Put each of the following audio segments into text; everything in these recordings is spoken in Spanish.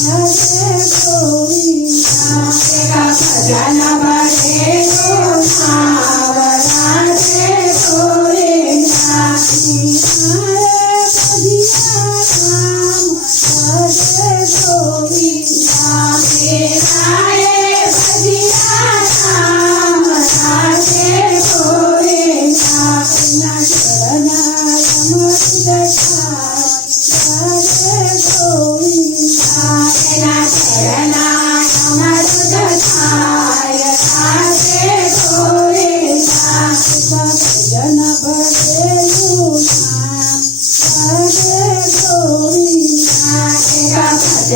Hare Govinda, Hare Govinda,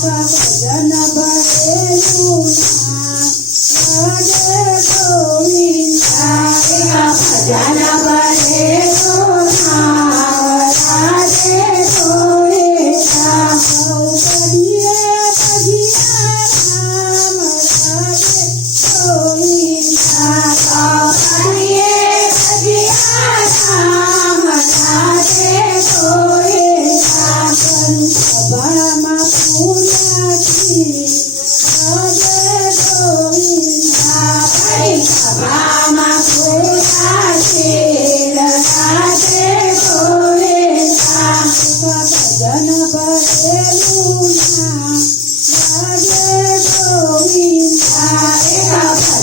Jesus.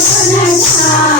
Krishna.